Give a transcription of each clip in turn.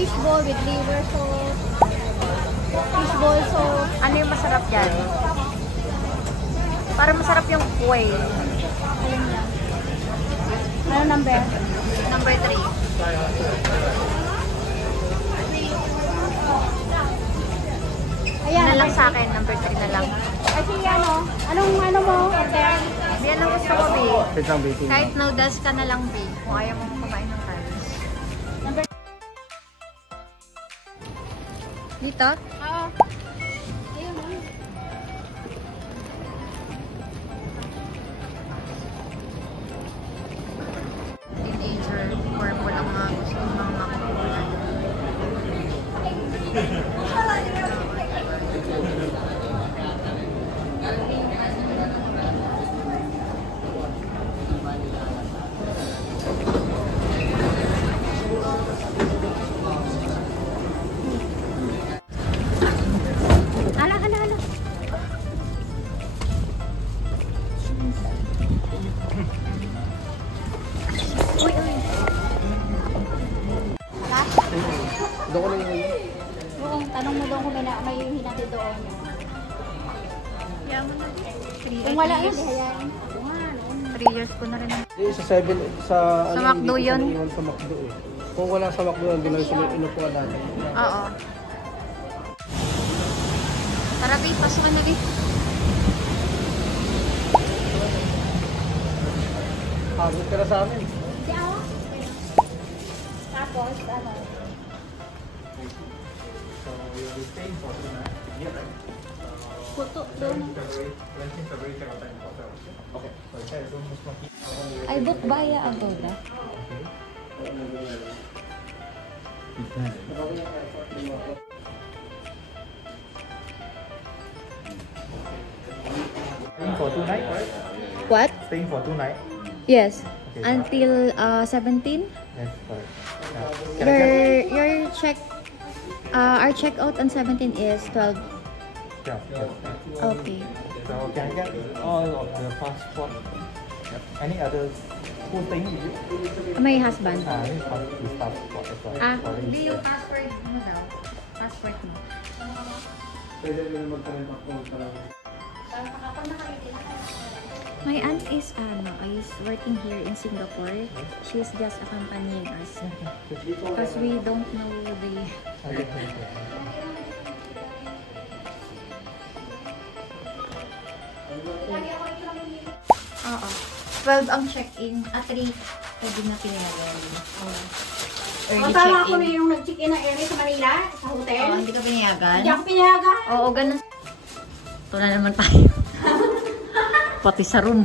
fishball with liver sauce. Fishball sauce. Ano yung masarap dyan? Para masarap yung kuway. Alin yan? Ano number? Number 3. Ayan. Na lang sa akin, number 3 na lang. Kasi ano? Anong ano mo? Order? Yan ang gusto ko, B. Pitang baking. Kahit noodles ka na lang, B. Kung ayaw mo kumain ng kalis. Number... Dito? Oo. Ayun mo. Teenager, purple ang mga gusto ng mga kulay. Doon ko na yung... Oo, tanong mo doon kung may hinati doon. Yaman na. Kung wala yun, di hayaan. 3 years ko na rin. Sa 7, sa... Sa McDo yun? Sa McDo eh. Kung wala sa McDo, hindi lang sila inupuan natin. Oo. Tara, B. Pasukan na, B. Pagod ka na sa amin. Hindi ako. Tapos, ano? Puto doon. I book via Agoda. Staying for 2 nights, right? What? Staying for 2 nights. Yes. Okay. Until 17? Yes, correct. Your check... our checkout on 17 is 12. Okay. So can I get all of the passport? Any other full thing with you? My husband. His passport as well. Hindi yung password mo daw. Passport mo. Pwede rin magtanim My aunt is working here in Singapore. She's just accompanying us because we don't know the... Oo. 12 ang check-in. 3 pwede na pinayagan. Early Tama ako na check-in. yung nag-check-in ng early sa Manila, sa hotel. Oo, hindi ka pinayagan? Hindi ako pinayagan. Oo, ganun. Ito na naman tayo. Pati sa room.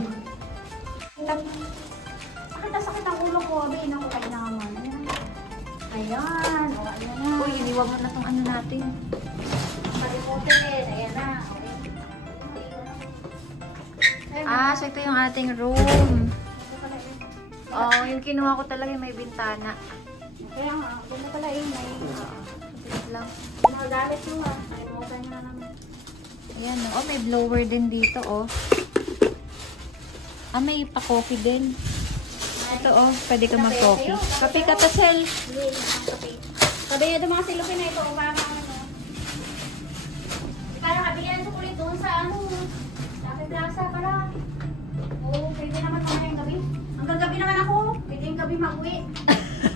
Sakit ang ulo ko. Abay, naku, kailangan. Ayan. O, ayan na. Uy, iniwag mo na itong ano natin. Hotel. Ayan na. So ito yung ating room. Oh, yung kinuha ko talaga may bintana. Kaya nga, ganda pala yun. Wait lang. Nagagamit mo ha. Nalimutan nyo na naman. Ayan, oh, may blower din dito, oh. May pa-coffee din. Ito, oh, pwede ka mag-coffee. Kape ka to, Sel. Sabi niya ito mga silupin na ito. Para ano. Para kabigyan sa kulit doon sa ano. Sa plaza para. Oo, pwede naman mamayang gabi. Hanggang gabi naman ako. Pwede yung gabi mag-uwi.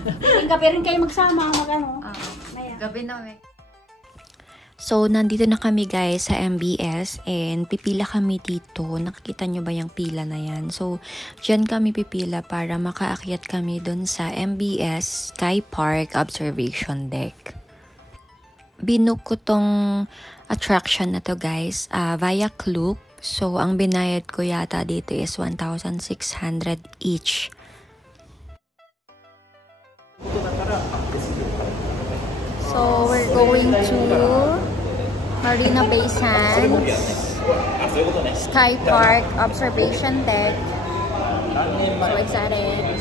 Pwede yung gabi rin kayo magsama. Mag-ano. Gabi na, may. So, nandito na kami guys sa MBS and pipila kami dito. Nakikita nyo ba yung pila na yan? So, dyan kami pipila para makaakyat kami dun sa MBS Sky Park Observation Deck. Binook ko tong attraction na to guys via Klook. So, ang binayad ko yata dito is 1,600 each. So, we're going to Marina Bay Sands Sky Park Observation Deck. So excited.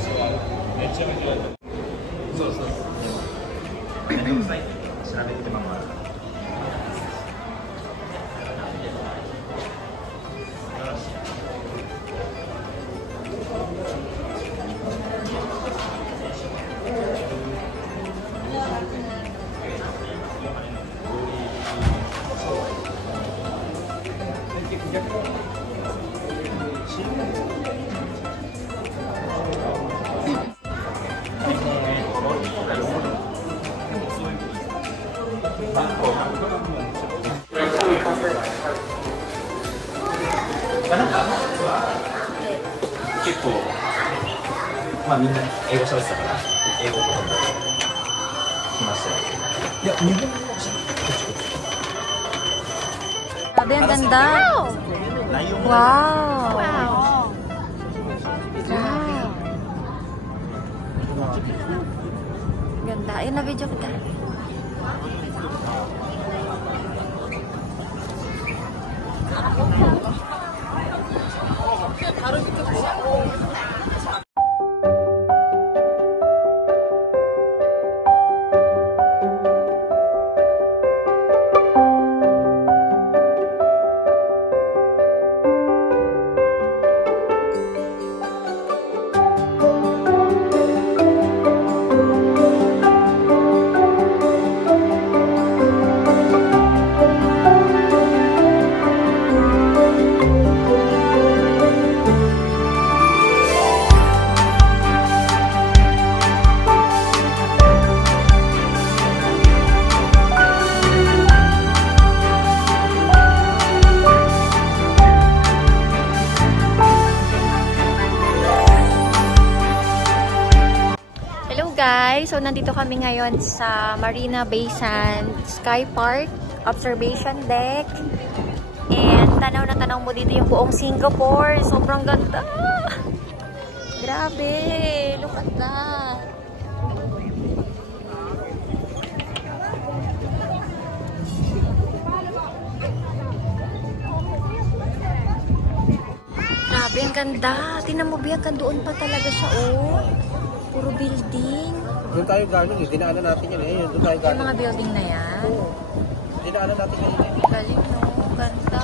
結構まあみんな英語喋ってたから英語ほとんど来ましたよ。いや日本語もGrabe, ang ganda. Wow. Ganda. Ayun, na-video kita. Guys, so nandito kami ngayon sa Marina Bay Sands Sky Park Observation Deck, and tanaw na tanaw mo dito yung buong Singapore. Sobrang ganda, grabe, look at that. Grabe, ang ganda. Tingnan mo, Biyak, doon pa talaga siya, oh. Puro building. Doon tayo galing, dinaanan natin yan eh. Doon tayo Yung galing. mga building na yan. Oo. Dinaanan natin yan eh. Galing, no? Ganda.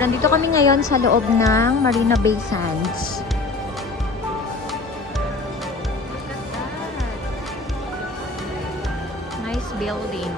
nandito kami ngayon sa loob ng Marina Bay Sands. Nice building.